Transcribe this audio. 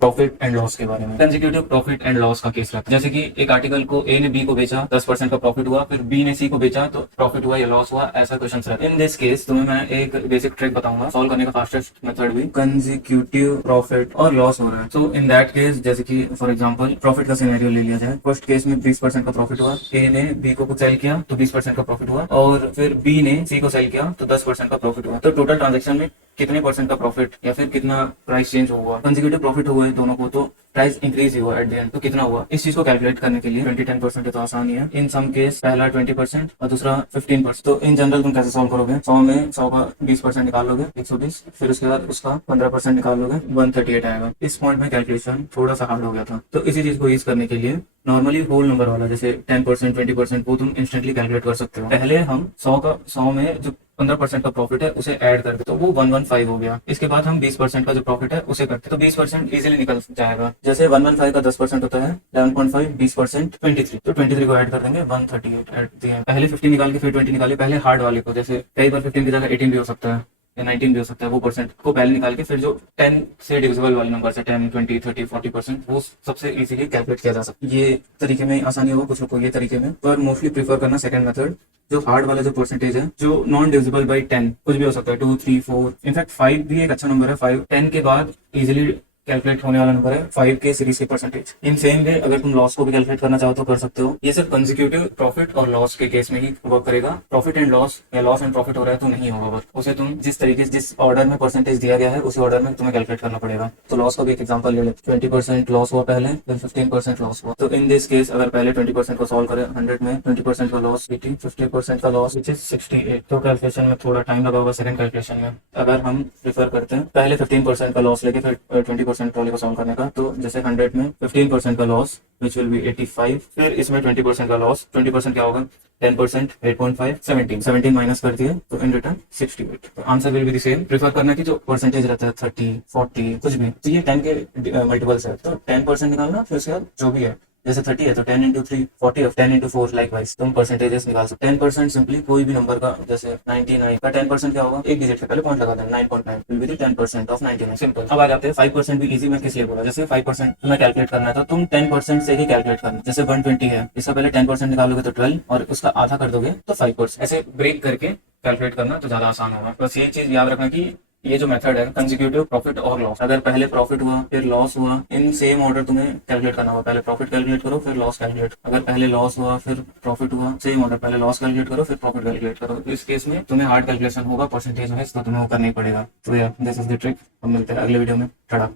Profit and loss के बारे में। कंसेक्यूटिव प्रॉफिट एंड लॉस का केस रहता है, जैसे कि एक आर्टिकल को ए ने बी को बेचा, 10% का प्रॉफिट हुआ, फिर बी ने सी को बेचा तो प्रॉफिट हुआ या लॉस हुआ, ऐसा क्वेश्चन रहता है। इन दिस केस तुम्हें मैं एक बेसिक ट्रिक बताऊंगा सॉल्व करने का, फास्टेस्ट मेथड भी। कंसेक्यूटिव प्रॉफिट और लॉस हो रहा है, सो इन दैट केस जैसे कि फॉर एग्जांपल प्रॉफिट का सिनेरियो ले लिया जाए। फर्स्ट केस में 20% का प्रॉफिट हुआ, ए ने बी को सेल किया तो 20% का प्रॉफिट हुआ, और फिर बी ने सी को सेल किया तो 10% का प्रॉफिट हुआ। तो टोटल ट्रांजेक्शन में कितने परसेंट का प्रॉफिट या फिर कितना प्राइस चेंज हुआ, कंसेक्यूटिव प्रॉफिट हुए दोनों को, तो प्राइस इंक्रीज ही हुआ एट द एंड, तो कितना हुआ। इस चीज को कैलकुलेट करने के लिए 20-10% तो आसान ही है। इन सम केस पहला 20% और दूसरा 15%। तो इन जनरल तुम कैसे सॉल्व करोगे, 100 में 100 का 20% निकाल लोगे 120, फिर उसके बाद उसका 15% निकाल लोगे 138 आएगा। इस पॉइंट में कैलकुलेशन थोड़ा सा हार्ड हो गया था, तो इसी चीज को यूज करने के लिए नॉर्मली होल नंबर वाला जैसे 10%, 20% वो तुम इंस्टेंटली कैलकुलेट कर सकते हो। पहले हम 100 में जो 15% का प्रॉफिट है उसे ऐड करते तो वो 115 हो गया। इसके बाद हम 20% का जो प्रॉफिट है उसे करते तो 20% इजीली निकल जाएगा। जैसे 115 का 10% होता है 11.5, 20% 23, तो 23 को ऐड कर देंगे 138 एट द एंड। पहले 15 निकाल के फिर 20 निकाले, पहले हार्ड वाले को, जैसे कई बार 15 की जगह 18 भी हो सकता है या 19 भी हो सकता है, वो परसेंट को पहले निकाल के फिर जो 10 से डिविजिबल वाले नंबर से 10, 20, 30, 40% वो सबसे इजीली कैलकुलेट किया जा सकता है। ये तरीके में आसानी होगा कुछ को ये तरीके में, पर मोस्टली प्रीफर करना सेकंड मेथड, जो हार्ड वाला जो परसेंटेज है जो नॉन डिविजिबल बाई 10 कुछ भी हो सकता है, 2, 3, 4, इनफैक्ट 5 भी एक अच्छा नंबर है। 5 10 के बाद इजीली कैलकुलेट होने वाला नंबर है 5 के सीरीज के परसेंटेज। इन सेम वे अगर तुम लॉस को भी कैलकुलेट करना चाहो तो कर सकते हो। ये सिर्फ कंसेक्यूटिव प्रॉफिट और लॉस के केस में ही वर्क करेगा। प्रॉफिट एंड लॉस या लॉस एंड प्रॉफिट हो रहा है तो नहीं होगा वर्क, उसे तुम जिस तरीके से जिस ऑर्डर में परसेंटेज दिया गया है उसी ऑर्डर में तुम्हें कैलकुलेट करना पड़ेगा। तो लॉस का भी एक एग्जांपल ले लेते, 20% लॉस हुआ पहले, फिर 15% लॉस हुआ। तो इन दिस केस अगर पहले 20% को सॉल्व करें 100 में, 20% का लॉस 80, 50% का लॉस विच इज 68। तो कैलकुलेशन में थोड़ा टाइम लगा होगा सेकंड कैलकुलेशन में। अगर हम प्रेफर करते हैं पहले 15% का लॉस लेके फिर 20% वाले को सॉल्व करने का, तो जैसे 100 में 15% का लॉस विच विल बी 85, फिर इसमें 20% का लॉस, 20% क्या होगा 10%, 8.5, 17 माइनस कर दिए तो इन रिटर्न 68। तो answer will be the same. Prefer करना कि जो परसेंटेज रहता है 30, 40 कुछ भी, तो ये 10 के मल्टीपल्स है, तो 10% निकालना, फिर उसके बाद जो भी है, जैसे 30 है तो 10 into 3 40 of 10 into 4 लाइकवाइज तुम परसेंटेजेस निकाल सकते। 10% सिंपली कोई भी नंबर का, जैसे 99 का 10% क्या होगा, एक डिजिट के पहले पॉइंट लगा देना, 9.9 will be the 10% of 99, simple. अब आ जाते हैं 5% भी इजी में किस लिए बोला, जैसे 5% तुम्हें कैलकुलेट करना है तो तुम 10% से ही कैलकुलेट करना। जैसे 120 है, इसका पहले 10% निकालोगे तो 12 और उसका आधा कर दोगे तो 5%, ऐसे ब्रेक करके कैलकुलेट करना तो ज्यादा आसान होगा। बस ये चीज याद रखना कि ये जो मेथड है कंसेक्यूटिव प्रॉफिट और लॉस, अगर पहले प्रॉफिट हुआ फिर लॉस हुआ, इन सेम ऑर्डर तुम्हें कैलकुलेट करना होगा। पहले प्रॉफिट कैलकुलेट करो फिर लॉस कैलकुलेट, अगर पहले लॉस हुआ फिर प्रॉफिट हुआ, सेम ऑर्डर, पहले लॉस कैलकुलेट करो फिर प्रॉफिट कैलकुलेट करो। तो इस केस में तुम्हें हार्ड कैलकुलेशन होगा परसेंटेज वाइज, तो तुम्हें वो करना ही पड़ेगा। तो यार दिस इज द ट्रिक। हम मिलते हैं अगले वीडियो में। टाटा।